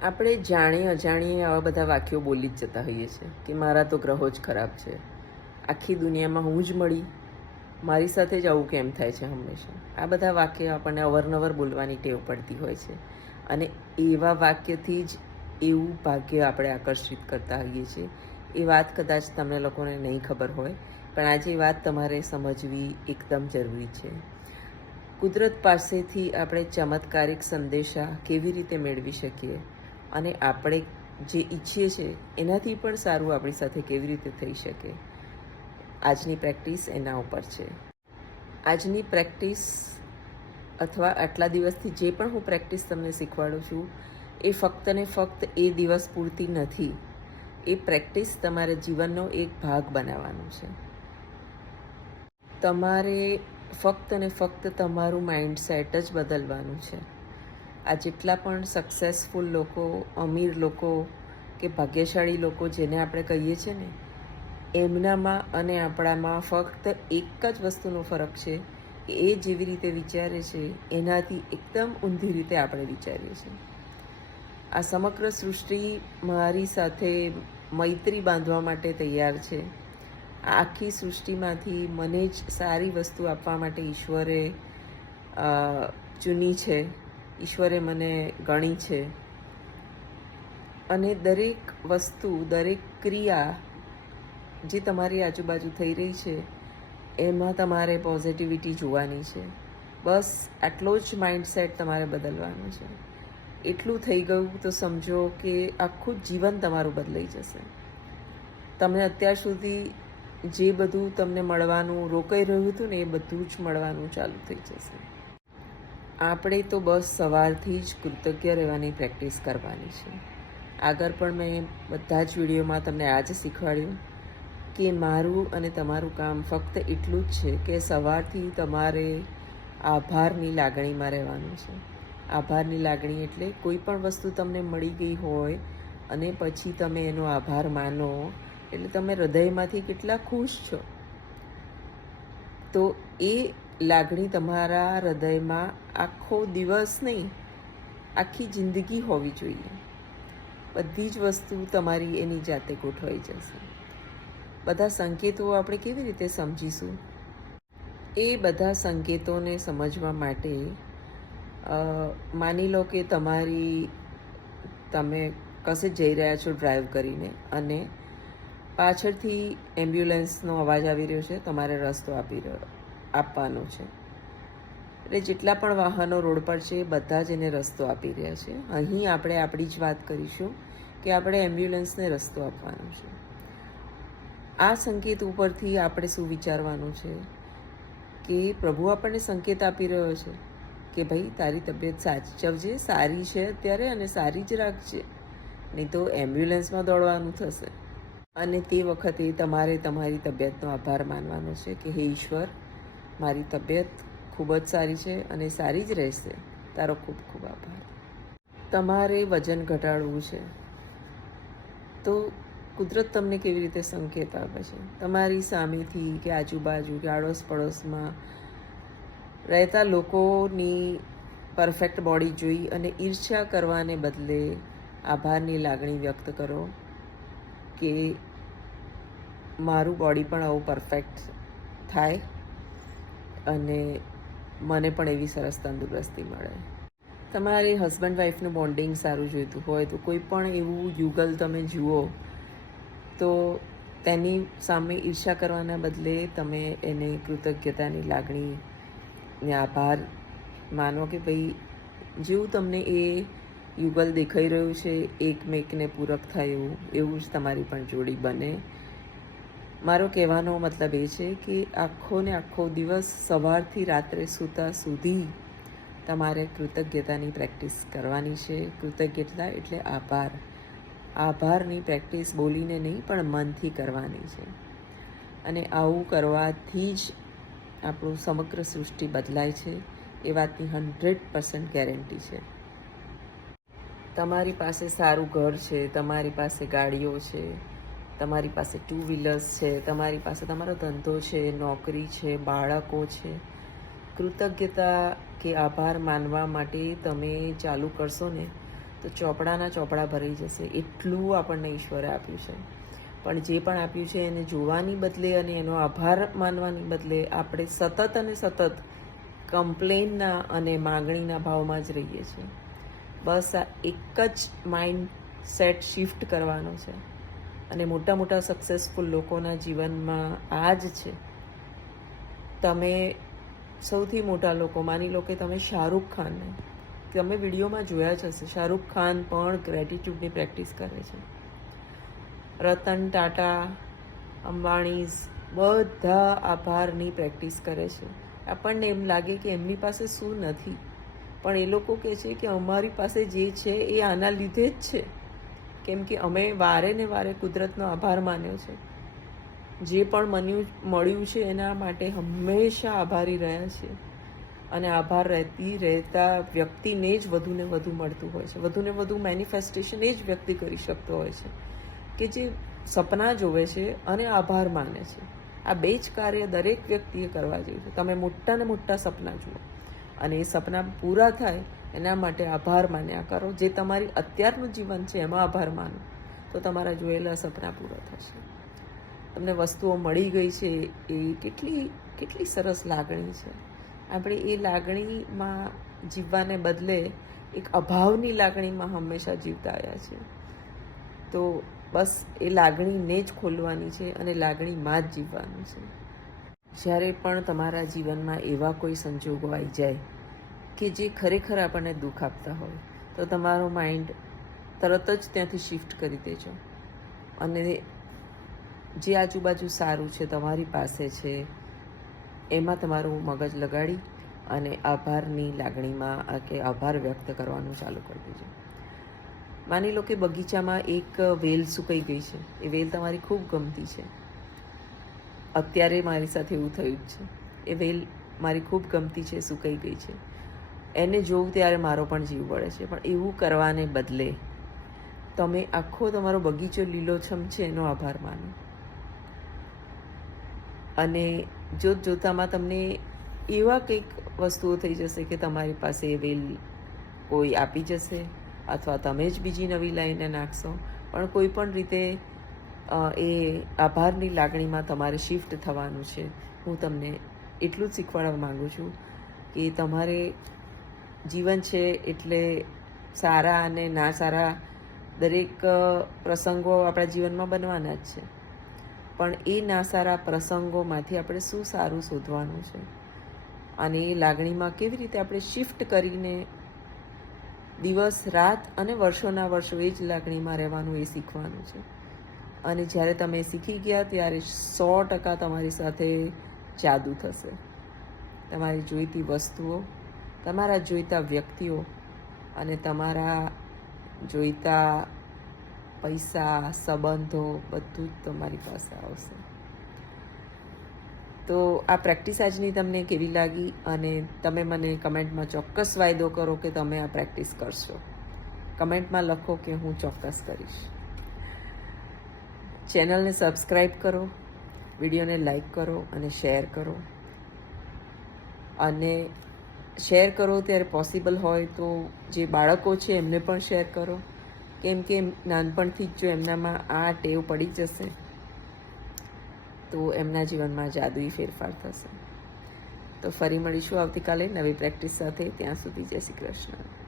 આપણે જાણી અજાણીએ આવા બધા વાક્યો બોલી જ જતા હોઈએ છીએ કે મારા તો ગ્રહો જ ખરાબ છે. આખી દુનિયામાં હું જ મળી. મારી સાથે જ આવું કેમ થાય છે હંમેશા? આ બધા વાક્ય આપણને અવરનવર બોલવાની ટેવ પડતી હોય છે. અને એવા વાક્યથી જ એવું ભાગ્ય આપણે આકર્ષિત કરતા હોઈએ છીએ. એ વાત કદાચ તમને લોકોને નહીં ખબર હોય, પણ આજે વાત તમારે સમજવી એકદમ જરૂરી છે. કુદરત પાસેથી આપણે ચમત્કારિક સંદેશા કેવી રીતે મેળવી શકીએ? અને આપણે જે ઈચ્છીએ છીએ, એનાથી પણ સારું આપણી સાથે કેવી રીતે થઈ શકે. આજની પ્રેક્ટિસ એના ઉપર છે. આજની પ્રેક્ટિસ અથવા આટલા દિવસથી જે પણ હું પ્રેક્ટિસ તમને શીખવાડું છું, એ ફક્ત ને ફક્ત એ દિવસ પૂરતી નથી. એ પ્રેક્ટિસ તમારે જીવનનો એક ભાગ બનાવવાનો છે. તમારે ફક્ત ને ફક્ત તમારું માઇન્ડસેટ જ બદલવાનું છે. આ જેટલા પણ સક્સેસફુલ લોકો, અમીર લોકો કે ભાગ્યશાળી લોકો જેને આપણે કહીએ છીએ ને, એમનામાં અને આપણામાં ફક્ત એક જ વસ્તુનો ફરક છે કે એ જેવી રીતે વિચારે છે, એનાથી એકદમ ઊંધી રીતે આપણે વિચારીએ છીએ. આ સમગ્ર સૃષ્ટિ મારી સાથે મૈત્રી બાંધવા માટે તૈયાર છે. આખી સૃષ્ટિમાંથી મને જ સારી વસ્તુ આપવા માટે ઈશ્વરે ચૂની છે. ઈશ્વરે મને ગણી છે. અને દરેક વસ્તુ, દરેક ક્રિયા જે તમારી આજુબાજુ થઈ રહી છે, એમાં તમારે પોઝિટિવિટી જોવાની છે. બસ આટલો જ માઇન્ડસેટ તમારે બદલવાનો છે. એટલું થઈ ગયું તો સમજો કે આખું જીવન તમારું બદલાઈ જશે. તમને અત્યાર સુધી જે બધું તમને મળવાનું રોકાઈ રહ્યું હતું ને એ બધું જ મળવાનું ચાલુ થઈ જશે. આપણે તો બસ સવારથી જ કૃતજ્ઞ રહેવાની પ્રેક્ટિસ કરવાની છે. આગળ પણ મેં બધા જ વિડીયોમાં તમને આ જ શીખવાડ્યું કે મારું અને તમારું કામ ફક્ત એટલું જ છે કે સવારથી તમારે આભારની લાગણીમાં રહેવાનું છે. આભારની લાગણી એટલે કોઈ પણ વસ્તુ તમને મળી ગઈ હોય અને પછી તમે એનો આભાર માનો એટલે તમે હૃદયમાંથી કેટલા ખુશ છો. તો એ લાગણી તમારા હૃદયમાં આખો દિવસ નહીં, આખી જિંદગી હોવી જોઈએ. બધી જ વસ્તુ તમારી એની જાતે ગોઠવાઈ જશે. બધા સંકેતો આપણે કેવી રીતે સમજીશું? એ બધા સંકેતોને સમજવા માટે માની લો કે તમારી, તમે કશે જઈ રહ્યા છો ડ્રાઈવ કરીને અને પાછળથી એમ્બ્યુલન્સનો અવાજ આવી રહ્યો છે, તમારે રસ્તો આપી રહ્યો. આપવાનો છે. એટલે જેટલા પણ વાહનો રોડ પર છે બધા જ એને રસ્તો આપી રહ્યા છે. અહીં આપણે આપણી જ વાત કરીશું કે આપણે એમ્બ્યુલન્સને રસ્તો આપવાનો છે. આ સંકેત ઉપરથી આપણે શું વિચારવાનું છે? કે પ્રભુ આપણને સંકેત આપી રહ્યો છે કે ભાઈ તારી તબિયત સાચવજે સારી છે અત્યારે અને સારી જ રાખજે નહીં તો એમ્બ્યુલન્સમાં દોડવાનું થશે. અને તે વખતે તમારે તમારી તબિયતનો આભાર માનવાનો છે કે હે ઈશ્વર મારી તબિયત ખૂબ જ સારી છે અને સારી જ રહેશે. તારો ખૂબ ખૂબ આભાર. તમારે વજન ઘટાડવું છે. તો કુદરત તમને કેવી રીતે સંકેત આપે છે? તમારી સામેથી કે આજુબાજુ કે આડોશ પડોશમાં રહેતા લોકોની પરફેક્ટ બોડી જોઈ અને ઈર્ષ્યા કરવાને બદલે આભારની લાગણી વ્યક્ત કરો કે મારું બોડી પણ આવું પરફેક્ટ થાય. અને મને પણ એવી સરસ તંદુરસ્તી મળે. તમારે હસબન્ડ વાઈફનું બોન્ડિંગ સારું જોઈતું હોય તો કોઈ પણ એવું યુગલ તમે જુઓ, તો તેની સામે ઈર્ષા કરવાના બદલે તમે એને કૃતજ્ઞતાની લાગણી ને આભાર માનો કે ભાઈ, જેવું તમને એ યુગલ દેખાઈ રહ્યું છે, એકમેકને પૂરક થાય એવું એવું જ તમારી પણ જોડી બને. મારો કહેવાનો મતલબ એ છે કે આખો ને આખો દિવસ સવારથી રાત્રે સૂતા સુધી તમારે કૃતજ્ઞતાની પ્રેક્ટિસ કરવાની છે. કૃતજ્ઞતા એટલે આભાર. આભારની પ્રેક્ટિસ બોલીને નહીં, પણ મનથી કરવાની છે. અને આવું કરવાથી જ આપણું સમગ્ર સૃષ્ટિ બદલાય છે. એ વાતની હન્ડ્રેડ પર્સન્ટ ગેરંટી છે. તમારી પાસે સારું ઘર છે, તમારી પાસે ગાડીઓ છે તમારી પાસે ટુ વ્હીલર્સ છે, તમારી પાસે તમારો ધંધો છે, નોકરી છે, બાળકો છે. કૃતજ્ઞતા કે આભાર માનવા માટે તમે ચાલુ કરશો ને, તો ચોપડાના ચોપડા ભરાઈ જશે. એટલું આપણને ઈશ્વરે આપ્યું છે. પણ જે પણ આપ્યું છે એને જોવાની બદલે અને એનો આભાર માનવાની બદલે આપણે સતત અને સતત કમ્પ્લેનના અને માગણીના ભાવમાં જ રહીએ છીએ. બસ આ એક જ માઇન્ડ સેટ શિફ્ટ કરવાનો છે. અને મોટા મોટા સક્સેસફુલ લોકોના જીવનમાં આ જ છે. તમે સૌથી મોટા લોકો, માની લો કે તમે શાહરૂખ ખાનને, તમે વિડીયોમાં જોયા જ હશે, શાહરૂખ ખાન પણ ગ્રેટિટ્યૂડની પ્રેક્ટિસ કરે છે. રતન ટાટા, અંબાણીઝ બધા આભારની પ્રેક્ટિસ કરે છે. આપણને એમ લાગે કે એમની પાસે શું નથી. પણ એ લોકો કહે છે કે અમારી પાસે જે છે એ આના લીધે જ છે. કેમ કે અમે વારે ને વારે કુદરતનો આભાર માન્યો છે. જે પણ મન્યું, મળ્યું છે એના માટે હંમેશા આભારી રહ્યા છીએ અને આભાર રહેતી, રહેતા વ્યક્તિને જ વધુને વધુ મળતું હોય છે. વધુ ને વધુ મેનિફેસ્ટેશન એ જ વ્યક્તિ કરી શકતો હોય છે. કે જે સપના જોવે છે અને આભાર માને છે. આ બે જ કાર્ય દરેક વ્યક્તિએ કરવા જોઈએ તમે મોટા ને મોટા સપના જુઓ. અને એ સપના પૂરા થાય એના માટે આભાર માન્યા કરો. જે તમારી અત્યારનું જીવન છે, એમાં આભાર માનો. તો તમારા જોયેલા સપના પૂરા થશે. તમને વસ્તુઓ મળી ગઈ છે, એ કેટલી કેટલી સરસ લાગણી છે. આપણે એ લાગણીમાં જીવવાને બદલે એક અભાવની લાગણીમાં હંમેશા જીવતા આવ્યા છે. તો બસ એ લાગણીને જ ખોલવાની છે અને લાગણીમાં જ જીવવાનું છે. જ્યારે પણ તમારા જીવનમાં એવા કોઈ સંજોગો આવી જાય કે જે ખરેખર આપણને દુઃખ આપતા હોય, તો તમારો માઇન્ડ તરત જ ત્યાંથી શિફ્ટ કરી દેજો અને જે આજુબાજુ સારું છે, તમારી પાસે છે, એમાં તમારું મગજ લગાડી અને આભારની લાગણીમાં કે આભાર વ્યક્ત કરવાનું ચાલુ કરી દેજો. માની લો કે બગીચામાં એક વેલ સુકાઈ ગઈ છે. એ વેલ તમારી ખૂબ ગમતી છે. અત્યારે મારી સાથે એવું થયું જ છે. એ વેલ મારી ખૂબ ગમતી છે, સુકાઈ ગઈ છે. એને જોઉં ત્યારે મારો પણ જીવ બળે છે. પણ એવું કરવાને બદલે તમે આખો તમારો બગીચો લીલોછમ છે, એનો આભાર માનો. અને જોત જોતામાં તમને એવા કંઈક વસ્તુઓ થઈ જશે કે તમારી પાસે વેલ કોઈ આપી જશે અથવા તમે જ બીજી નવી લાઈને નાખશો. પણ કોઈ પણ રીતે એ આભારની લાગણીમાં તમારે શિફ્ટ થવાનું છે. હું તમને એટલું જ શીખવાડવા માગું છું કે તમારે જીવન છે એટલે સારા અને ના સારા દરેક પ્રસંગો આપણા જીવનમાં બનવાના જ છે. પણ એ ના સારા પ્રસંગોમાંથી આપણે શું સારું શોધવાનું છે? અને એ લાગણીમાં કેવી રીતે આપણે શિફ્ટ કરીને દિવસ, રાત અને વર્ષોના વર્ષો એ જ લાગણીમાં રહેવાનું એ શીખવાનું છે? અને જ્યારે તમે શીખી ગયા ત્યારે સો ટકા તમારી સાથે જાદુ થશે. તમારી જોઈતી વસ્તુઓ તમારા જોઈતા વ્યક્તિઓ અને તમારા જોઈતા પૈસા, સંબંધો બધું જ તમારી પાસે આવશે. તો આ પ્રેક્ટિસ આજની તમને કેવી લાગી અને તમે મને કમેન્ટમાં ચોક્કસ વાયદો કરો કે તમે આ પ્રેક્ટિસ કરશો. કમેન્ટમાં લખો કે હું ચોક્કસ કરીશ. ચેનલને સબસ્ક્રાઈબ કરો, વિડીયોને લાઈક કરો અને શેર કરો. અને શેર કરો ત્યારે પોસિબલ હોય તો જે બાળકો છે એમને પણ શેર કરો. કેમ કે નાનપણથી જ જો એમનામાં આ ટેવ પડી જશે, તો એમના જીવનમાં જાદુઈ ફેરફાર થશે. તો ફરી મળીશું આવતીકાલે નવી પ્રેક્ટિસ સાથે. ત્યાં સુધી જય શ્રી કૃષ્ણ.